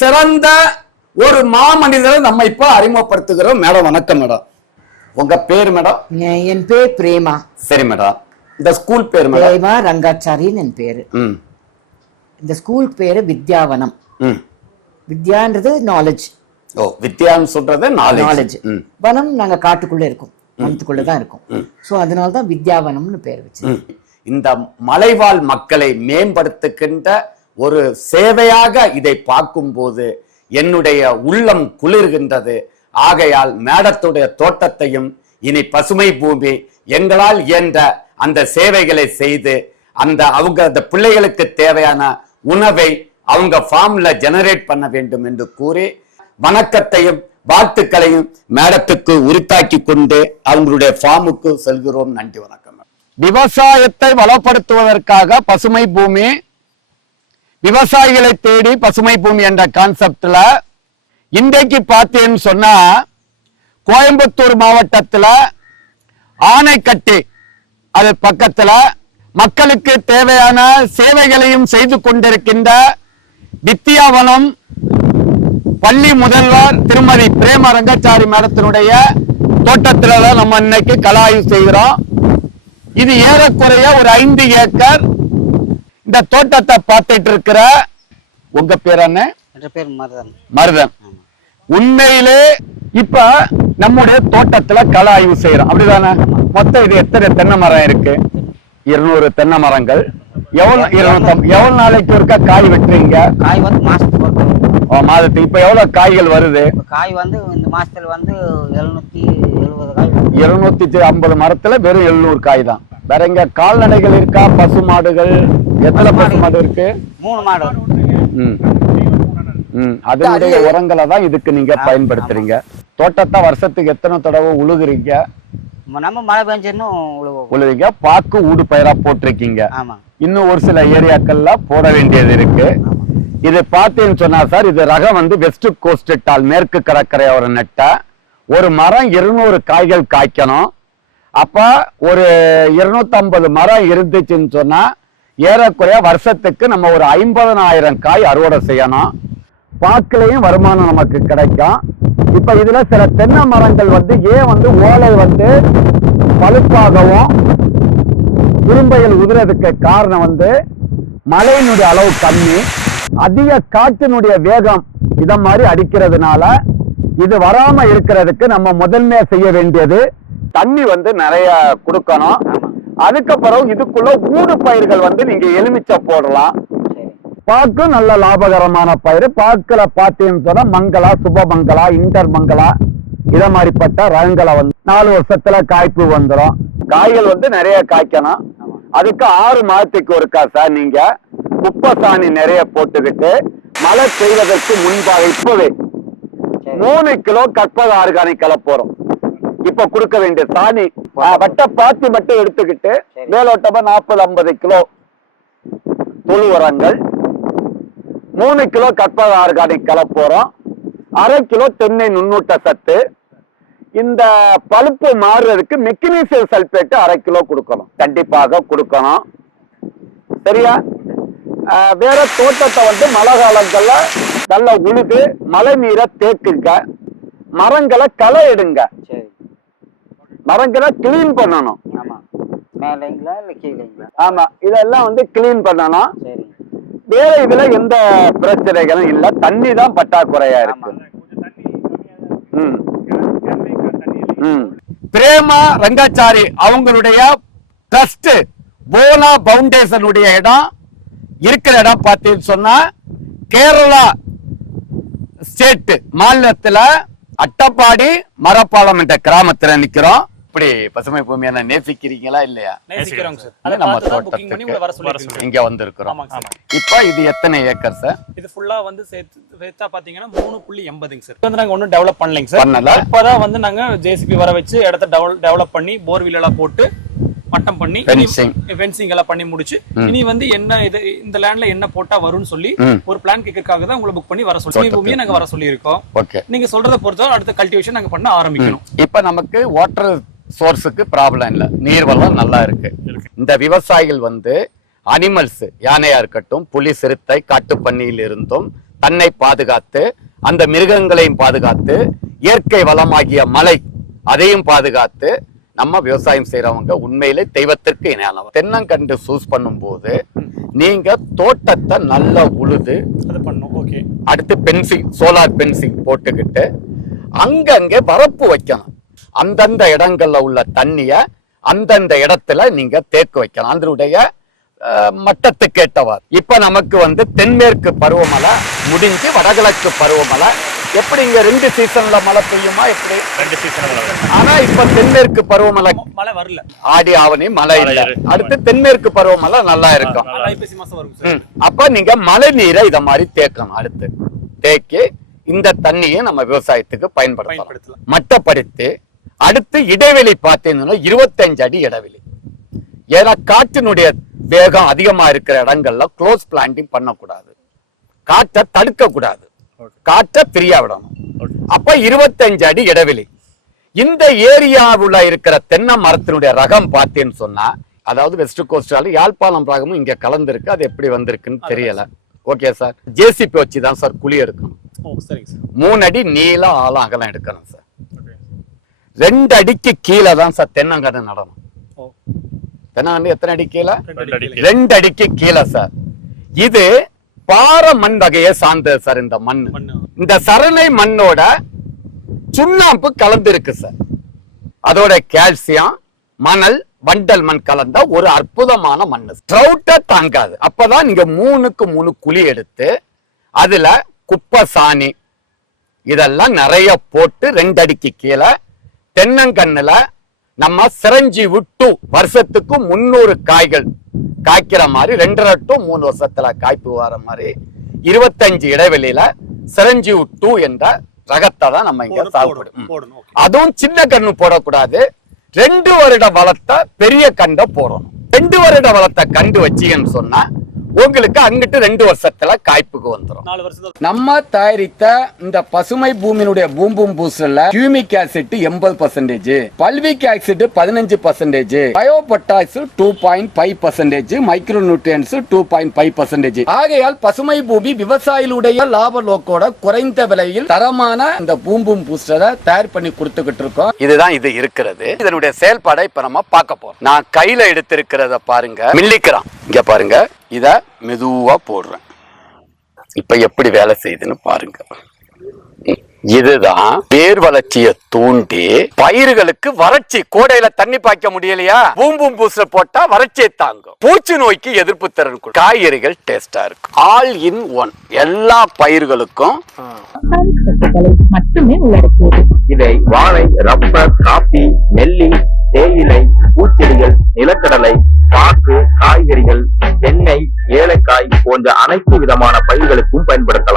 சிறந்த ஒரு மாமனிதரை நம்ம இப்ப அறிமுகப்படுத்துகிறோம் மேடம் வணக்கம் மேடம் உங்க பேர் மேடம் என் பேர் பிரேமா சரி மேடம் இந்த ஸ்கூல் பேர் மேடம் பிரேமா ரங்காச்சாரின்னு என் பேரு இந்த ஸ்கூல் பேரு வித்யாவனம் வித்யான்றது நாலேஜ் ஓ வித்யான்னு சொல்றது நாலேஜ் வனம் நாங்க காட்டுக்குள்ள இருக்கோம் வனத்துக்குள்ள தான் இருக்கோம் ஸோ அதனால தான் வித்யாவனம்னு பேர் வச்சு இந்த மலைவாழ் மக்களை மேம்படுத்துகின்ற ஒரு சேவையாக இதை பார்க்கும்போது என்னுடைய உள்ளம் குளிர்கின்றது ஆகையால் மேடத்துடைய தோட்டத்தையும் இனி பசுமை பூமி எங்களால் இயன்ற அந்த சேவைகளை செய்து அந்த அவங்க அந்த பிள்ளைகளுக்கு தேவையான உணவை அவங்க ஃபார்ம்ல ஜெனரேட் பண்ண வேண்டும் என்று கூறி வணக்கத்தையும் வாழ்த்துக்களையும் மேடத்துக்கு உரித்தாக்கி கொண்டு அவங்களுடைய ஃபார்முக்கு செல்கிறோம் நன்றி வணக்கம் விவசாயத்தை வளப்படுத்துவதற்காக பசுமை பூமி விவசாயிகளை தேடி பசுமை பூமி என்ற கான்செப்ட்ல இன்றைக்கு பார்த்தேன்னு சொன்னா கோயம்புத்தூர் மாவட்டத்தில் ஆனைக்கட்டி அது பக்கத்தில் மக்களுக்கு தேவையான சேவைகளையும் செய்து கொண்டிருக்கின்ற வித்தியாவனம் பள்ளி முதல்வர் திருமதி பிரேம ரங்கச்சாரி மேடத்தினுடைய தோட்டத்தில் தான் நம்ம இன்னைக்கு கலாய்வு செய்கிறோம் இது ஏறக்குறைய ஒரு ஐந்து ஏக்கர் இந்த தோட்டத்தை பார்த்துட்டு இருக்கிற உங்க பேர் என்ன பேர் மருதன் மருதன் உண்மையிலே இப்ப நம்முடைய தோட்டத்துல கள ஆய்வு செய்யறோம் அப்படிதானே மொத்தம் இது எத்தனை தென்னை மரம் இருக்கு இருநூறு தென்னை மரங்கள் எவ்வளவு எவ்வளவு நாளைக்கு இருக்கா காய் வெட்டுறீங்க காய் வந்து மாசத்துக்கு மாதத்துக்கு இப்ப எவ்வளவு காய்கள் வருது காய் வந்து இந்த மாசத்துல வந்து எழுநூத்தி எழுபது காய் இருநூத்தி ஐம்பது மரத்துல வெறும் எழுநூறு காய் தான் வேற எங்க கால்நடைகள் இருக்கா பசு மாடுகள் எத்தனை பசு மாடு இருக்கு மூணு மாடு ம் ம் அதனுடைய உரங்களை தான் இதுக்கு நீங்க பயன்படுத்துறீங்க தோட்டத்தை வருஷத்துக்கு எத்தனை தடவை உழுகுறீங்க நம்ம மழை பெஞ்சுன்னு உழுவீங்க பாக்கு ஊடு பயிரா போட்டிருக்கீங்க இன்னும் ஒரு சில ஏரியாக்கள்ல போட வேண்டியது இருக்கு இது பார்த்தேன்னு சொன்னா சார் இது ரகம் வந்து வெஸ்ட் கோஸ்ட் டால் மேற்கு கடற்கரை ஒரு நெட்டை ஒரு மரம் இருநூறு காய்கள் காய்க்கணும் அப்ப ஒரு இருநூத்தி ஐம்பது மரம் இருந்துச்சுன்னு சொன்னா ஏறக்குறைய வருஷத்துக்கு நம்ம ஒரு ஐம்பதனாயிரம் காய் அறுவடை செய்யணும் பாக்குலையும் வருமானம் நமக்கு கிடைக்கும் இப்போ இதில் சில தென்னை மரங்கள் வந்து ஏன் வந்து ஓலை வந்து பழுப்பாகவும் குறும்பையில் உதிரதுக்கு காரணம் வந்து மழையினுடைய அளவு கம்மி அதிக காற்றினுடைய வேகம் இதை மாதிரி அடிக்கிறதுனால இது வராமல் இருக்கிறதுக்கு நம்ம முதன்மையாக செய்ய வேண்டியது தண்ணி வந்து நிறைய கொடுக்கணும் அதுக்கப்புறம் இதுக்குள்ள ஊடு பயிர்கள் வந்து நீங்க எலுமிச்சை போடலாம் பார்க்க நல்ல லாபகரமான பயிர் பார்க்கல பார்த்தீங்கன்னு சொன்னா மங்களா சுபமங்களா இன்டர் மங்களா இத மாதிரிப்பட்ட ரகங்களை வந்து நாலு வருஷத்துல காய்ப்பு வந்துடும் காய்கள் வந்து நிறைய காய்க்கணும் அதுக்கு ஆறு மாதத்துக்கு ஒருக்கா சார் நீங்க குப்பை சாணி நிறைய போட்டுக்கிட்டு மழை செய்வதற்கு முன்பாக இப்பவே மூணு கிலோ கற்பக ஆர்கானிக் கலப்போறோம் இப்ப கொடுக்க வேண்டிய சாணி வட்ட பாத்தி மட்டும் எடுத்துக்கிட்டு மேலோட்டமா நாற்பது ஐம்பது கிலோ தொழு உரங்கள் மூணு கிலோ கற்பக ஆர்கானிக் கலப்போறோம் அரை கிலோ தென்னை நுண்ணூட்ட சத்து இந்த பழுப்பு மாறுறதுக்கு மெக்னீசியம் சல்பேட் அரை கிலோ கொடுக்கணும் கண்டிப்பாக கொடுக்கணும் சரியா வேற தோட்டத்தை வந்து மழை காலங்கள்ல நல்லா உழுது மழை நீரை தேக்குங்க மரங்களை களை எடுங்க மரங்களை கிளீன் பண்ணணும் மேலைங்களா இல்ல கீழேங்களா ஆமா இதெல்லாம் வந்து கிளீன் பண்ணணும் வேற இதுல எந்த பிரச்சனைகளும் இல்ல தண்ணி தான் பட்டாக்குறையா இருக்கு பிரேமா ரங்காச்சாரி அவங்களுடைய ட்ரஸ்ட் போனா பவுண்டேஷனுடைய இடம் இருக்கிற இடம் பார்த்தீங்கன்னு சொன்னா கேரளா ஸ்டேட் மாநிலத்தில் அட்டப்பாடி மரப்பாளம் என்ற கிராமத்தில் நிற்கிறோம் எப்படி பசுமை பூமியான நேசிக்கிறீங்களா இல்லையா நேசிக்கிறோம் சார் நம்ம தோட்டத்துக்கு இங்க வந்திருக்கிறோம் இப்போ இது எத்தனை ஏக்கர் சார் இது ஃபுல்லா வந்து சேர்த்து சேர்த்தா பாத்தீங்கன்னா மூணு புள்ளி எண்பதுங்க சார் வந்து நாங்க ஒன்றும் டெவலப் பண்ணலைங்க சார் பண்ணல இப்போதான் வந்து நாங்க ஜேசிபி வர வச்சு இடத்த டெவலப் பண்ணி போர்வீல் எல்லாம் போட்டு மட்டம் பண்ணி ஃபென்சிங் எல்லாம் பண்ணி முடிச்சு இனி வந்து என்ன இது இந்த லேண்ட்ல என்ன போட்டா வரும்னு சொல்லி ஒரு பிளான் கேட்கறதுக்காக தான் உங்களை புக் பண்ணி வர சொல்லி பூமியை நாங்க வர சொல்லி இருக்கோம் நீங்க சொல்றத பொறுத்தவரை அடுத்த கல்டிவேஷன் நாங்க பண்ண ஆரம்பிக்கணும் இப்ப நமக்கு வாட்டர் சோர்ஸுக்கு ப்ராப்ளம் இல்லை நீர்வளம் நல்லா இருக்கு இந்த விவசாயிகள் வந்து அனிமல்ஸ் யானையா இருக்கட்டும் புலி சிறுத்தை காட்டுப்பண்ணியில் இருந்தும் தன்னை பாதுகாத்து அந்த மிருகங்களையும் பாதுகாத்து இயற்கை வளமாகிய மலை அதையும் பாதுகாத்து நம்ம விவசாயம் செய்யறவங்க உண்மையிலே தெய்வத்திற்கு இணையான தென்னங்கண்டு சூஸ் பண்ணும்போது நீங்க தோட்டத்தை நல்லா உழுது அடுத்து பென்சில் சோலார் பென்சிங் போட்டுக்கிட்டு அங்கங்க வரப்பு வைக்கணும் அந்தந்த இடங்களில் உள்ள தண்ணியை அந்தந்த இடத்துல நீங்கள் தேக்கு வைக்கலாம் அதனுடைய மட்டத்துக்கேட்டவார் இப்போ நமக்கு வந்து தென்மேற்கு பருவமழை முடிஞ்சு வடகிழக்கு பருவமழை எப்படி இங்க ரெண்டு சீசன்ல மழை பெய்யுமா எப்படி ரெண்டு சீசனில் ஆனா இப்ப தென்மேற்கு பருவமழை மழை வரல ஆடி ஆவணி மழை இல்ல அடுத்து தென்மேற்கு பருவமழை நல்லா இருக்கும் அப்ப நீங்க மழை நீரை இத மாதிரி தேக்கணும் அடுத்து தேக்கி இந்த தண்ணியை நம்ம விவசாயத்துக்கு பயன்படுத்தலாம் மட்டப்படுத்தி அடுத்து இடைவெளி பார்த்தீங்கன்னா இருபத்தஞ்சு அடி இடைவெளி ஏன்னா காற்றினுடைய வேகம் அதிகமா இருக்கிற இடங்கள்ல க்ளோஸ் பிளான்டிங் பண்ணக்கூடாது காற்றை தடுக்க கூடாது காற்றை பிரியா விடணும் அப்ப இருபத்தஞ்சு அடி இடைவெளி இந்த ஏரியாவுல இருக்கிற தென்னை மரத்தினுடைய ரகம் பார்த்தேன்னு சொன்னா அதாவது வெஸ்ட் கோஸ்டால யாழ்ப்பாணம் ரகமும் இங்க கலந்துருக்கு அது எப்படி வந்திருக்குன்னு தெரியல ஓகே சார் ஜேசிபி வச்சு தான் சார் குழி எடுக்கணும் மூணு அடி நீளம் ஆழம் அகலம் எடுக்கணும் சார் ரெண்டு அடிக்கு கீழே தான் சார் தென்னங்கன்று நடணும் தென்னங்கன்று எத்தனை அடி கீழே ரெண்டு அடிக்கு கீழே சார் இது பார மண் வகையை சார்ந்தது சார் இந்த மண் இந்த சரணை மண்ணோட சுண்ணாம்பு கலந்து இருக்கு சார் அதோட கால்சியம் மணல் வண்டல் மண் கலந்த ஒரு அற்புதமான மண் ஸ்ட்ரவுட்டை தாங்காது அப்பதான் நீங்க மூணுக்கு மூணு குழி எடுத்து அதுல குப்பை சாணி இதெல்லாம் நிறைய போட்டு ரெண்டு அடிக்கு கீழே தென்னங்கண்ணுல நம்ம சிரஞ்சி விட்டு வருஷத்துக்கு முன்னூறு காய்கள் காய்க்கிற மாதிரி ரெண்டரை டு மூணு வருஷத்துல காய்ப்பு வர மாதிரி இருபத்தஞ்சு இடைவெளியில சிரஞ்சி விட்டு என்ற ரகத்தை தான் நம்ம இங்க சாப்பிடும் அதுவும் சின்ன கண்ணு போடக்கூடாது ரெண்டு வருட வளத்தை பெரிய கண்டை போடணும் ரெண்டு வருட வளத்தை கண்டு வச்சீங்கன்னு சொன்னா உங்களுக்கு அங்கிட்டு ரெண்டு வருஷத்துல காய்ப்புக்கு வந்துடும் நம்ம தயாரித்த இந்த பசுமை பூமியினுடைய பூம்பும் பூசல்ல கியூமிக் ஆசிட் எண்பது பர்சன்டேஜ் பல்விக் ஆசிட் பதினஞ்சு percentage potash two point five percentage micro nutrients two point five percentage ஆகையால் பசுமை பூமி விவசாயிகளுடைய லாப நோக்கோட குறைந்த விலையில் தரமான இந்த பூம்பும் பூஸ்டரை தயார் பண்ணி கொடுத்துக்கிட்டு இருக்கோம் இதுதான் இது இருக்கிறது இதனுடைய செயல்பாடை இப்ப நம்ம பார்க்க போறோம் நான் கையில எடுத்திருக்கிறத பாருங்க மில்லிக்கிறான் இங்க பாருங்க இதை மெதுவாக போடுறேன் இப்போ எப்படி வேலை செய்யுதுன்னு பாருங்க இதுதான் பேர் வளர்ச்சியை தூண்டி பயிர்களுக்கு வறட்சி கோடையில தண்ணி பாய்க்க முடியலையா பூம்பும் பூசுல போட்டா வறட்சியை தாங்கும் பூச்சி நோய்க்கு எதிர்ப்பு திறன் காய்கறிகள் டேஸ்டா இருக்கும் ஆல் இன் ஒன் எல்லா பயிர்களுக்கும் மட்டுமே இதை வாழை ரப்பர் காபி நெல்லி தேயிலை பூச்செடிகள் நிலக்கடலை பாக்கு காய்கறிகள் எண்ணெய் ஏலக்காய் போன்ற அனைத்து விதமான பயிர்களுக்கும் பயன்படுத்தலாம்